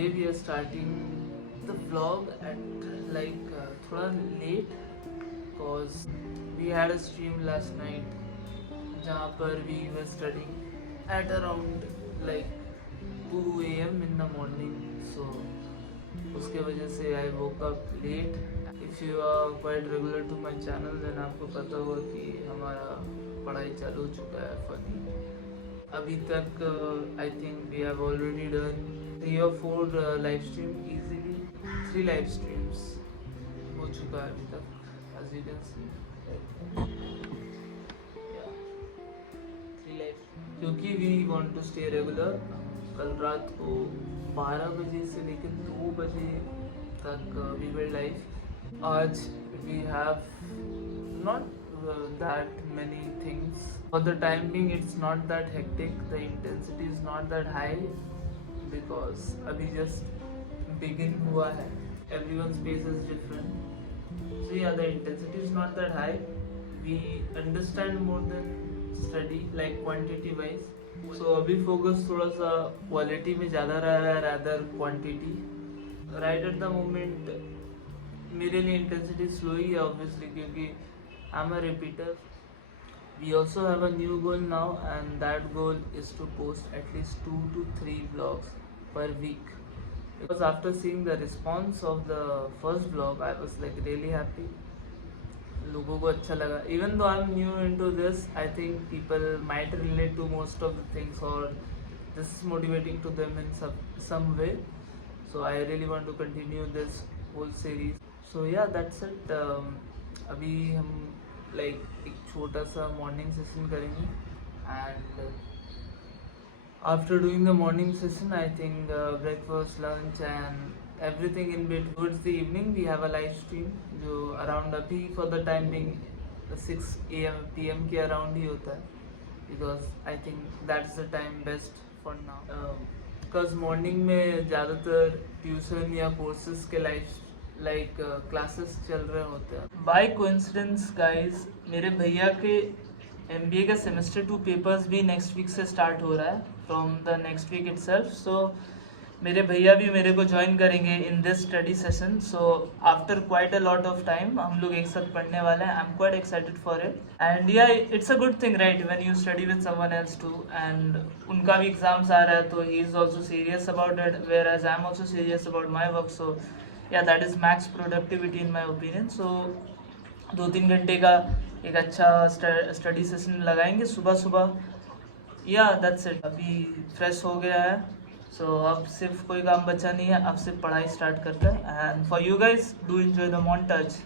today we are starting the vlog at thoda late because we had a stream last night जहाँ पर we were studying at around like 2 a.m. in the morning. So उसके वजह से I woke up late. If you are quite regular to my channel then आपको पता होगा कि हमारा पढ़ाई चालू हो चुका है फनी. अभी तक I think we have already done 3 or 4 live stream easily. 3 live streams हो चुका है अभी तक as you can see. Yeah, 3 live क्योंकि we want to stay regular. कल रात को 12 बजे से लेकर 2 बजे तक we were live. आज we have not that many things. For the time being it's not that hectic, the intensity is not that high because अभी just begin हुआ है. Everyone's pace is different. So yeah, the intensity is not that high. We understand more than study like quantity wise. So अभी focus थोड़ा सा quality में ज़्यादा रहा है rather quantity. Right at the moment मेरे लिए intensity slow ही है obviously क्योंकि I'm a repeater. We also have a new goal now and that goal is to post at least 2 to 3 vlogs per week. Because after seeing the response of the first vlog I was like really happy. लोगों को अच्छा लगा. Even though I'm new into this, I think people might relate to most of the things or this is motivating to them in some way. So I really want to continue this whole series. So yeah, that's it. अभी हम like एक छोटा सा morning session करेंगे and after doing the morning session I think breakfast, lunch and everything in between. Towards the evening we have a live stream जो around अभी for the time being 6 PM के around ही होता है because I think that's the time best for now. Because morning में ज़्यादातर ट्यूशन या कोर्सेज के क्लासेस चल रहे होते हैं. बाय कोइंसिडेंस गाइस मेरे भैया के MBA का सेमेस्टर 2 पेपर्स भी नेक्स्ट वीक से स्टार्ट हो रहा है from the next week itself. So मेरे भैया भी मेरे को ज्वाइन करेंगे in this study session. So after quite a lot of time हम लोग एक साथ पढ़ने वाले हैं. I am quite excited for it and yeah it's a good thing right when you study with someone else too. And उनका भी एग्जाम्स आ रहा है तो he is also serious about it whereas I am also serious about my work. So yeah that is max productivity in my opinion. So 2-3 घंटे का एक अच्छा study session लगाएंगे सुबह सुबह. या दैट्स इट. अभी फ्रेश हो गया है सो अब सिर्फ कोई काम बचा नहीं है. अब सिर्फ पढ़ाई स्टार्ट करते हैं and for you guys do enjoy the montage.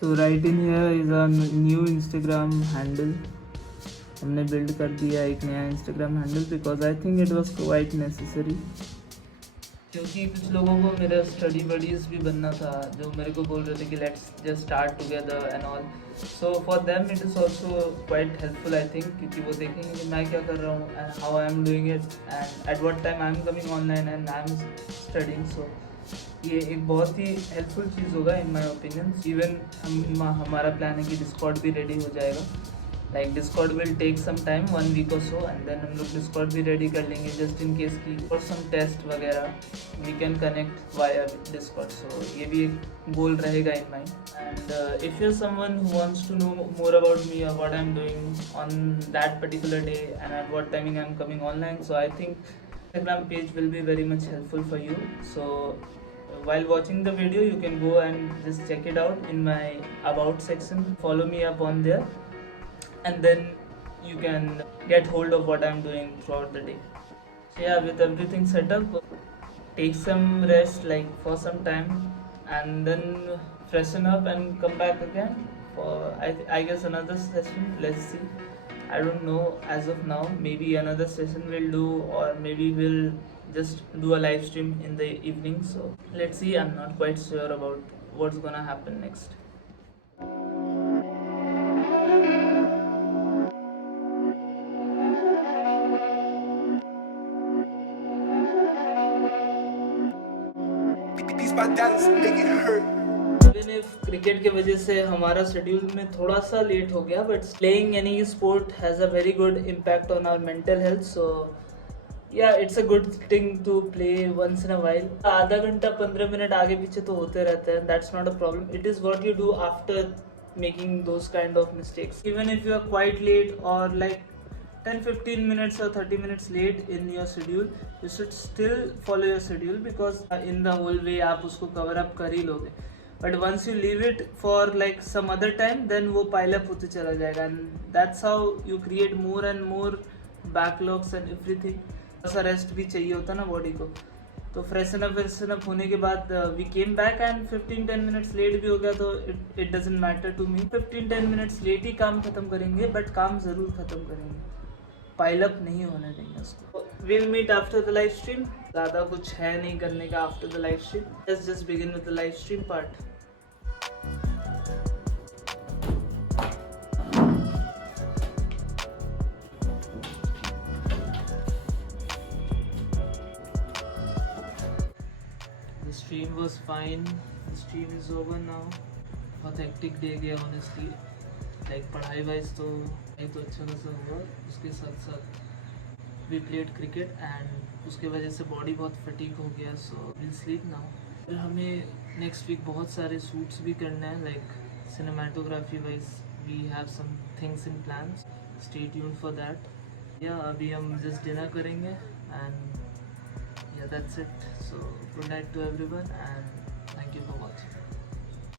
So right in here is a new Instagram handle. हमने बिल्ड कर दिया एक नया Instagram handle because I think it was quite necessary. क्योंकि कुछ लोगों को मेरा स्टडी बडीज भी बनना था जो मेरे को बोल रहे थे कि let's just start together and all. So for them it is also quite helpful I think क्योंकि वो देखेंगे कि मैं क्या कर रहा हूँ and how I am doing it and at what time I am coming online and I am studying. So ये एक बहुत ही हेल्पफुल चीज़ होगा इन माई ओपिनियन. इवन हमारा प्लान है कि डिस्कॉर्ड भी रेडी हो जाएगा. Like Discord will take some time 1 week और सो एंड देन हम लोग डिस्कॉर्ड भी रेडी कर लेंगे जस्ट इन केस की और सम टेस्ट वगैरह we can connect via Discord. So ये भी एक गोल रहेगा in mind. And if you someone who wants to know more about me or what I am doing on that particular day and at what timing I am coming online. So I think Instagram page will be very much helpful for you. So while watching the video you can go and just check it out in my about section. Follow me up on there and then you can get hold of what I'm doing throughout the day. So yeah, with everything set up, take some rest like for some time and then freshen up and come back again for I guess another session. Let's see, I don't know as of now. Maybe another session will do or maybe we'll just do a live stream in the evening. So let's see. I'm not quite sure about what's gonna happen next. Beats by Dallas make it hurt. Even if cricket की वजह से हमारा शेड्यूल में थोड़ा सा late हो गया, but playing any sport has a very good impact on our mental health. So yeah it's a good thing to play once in a while. आधा घंटा 15 मिनट आगे पीछे तो होते रहते हैं. That's not a problem. It is what you do after making those kind of mistakes. Even if you are quite late or like 10-15 minutes or 30 minutes late in your schedule, you should still follow your schedule, because in the whole way आप उसको cover up कर ही लोगे. But once you leave it for like some other time, then वो pile up होते चला जाएगा, and that's how you create more and more backlogs and everything. ऐसा रेस्ट भी चाहिए होता ना बॉडी को. तो फ्रेशन अप होने के बाद we came back and 15-10 minutes late भी हो गया, तो it doesn't matter to me. 15-10 minutes late ही काम खत्म करेंगे, बट काम ज़रूर खत्म करेंगे. पाइल अप नहीं होने देंगे उसको. Will meet after the live stream. ज़्यादा कुछ है नहीं करने का after the live stream. Let's just begin with the live stream part. The stream was fine. The stream is over now. बहुत हेक्टिक डे गया ऑनेस्टली. लाइक पढ़ाई वाइज तो नहीं तो अच्छा खासा हुआ. उसके साथ साथ वी प्लेड क्रिकेट एंड उसके वजह से बॉडी बहुत फटीक हो गया. So will sleep now. फिर हमें नेक्स्ट वीक बहुत सारे शूट्स भी करने हैं. Like cinematography wise we have some things in plans. Stay tuned for that. या अभी हम जस्ट डिनर करेंगे and yeah, that's it. So good night to everyone and thank you for watching.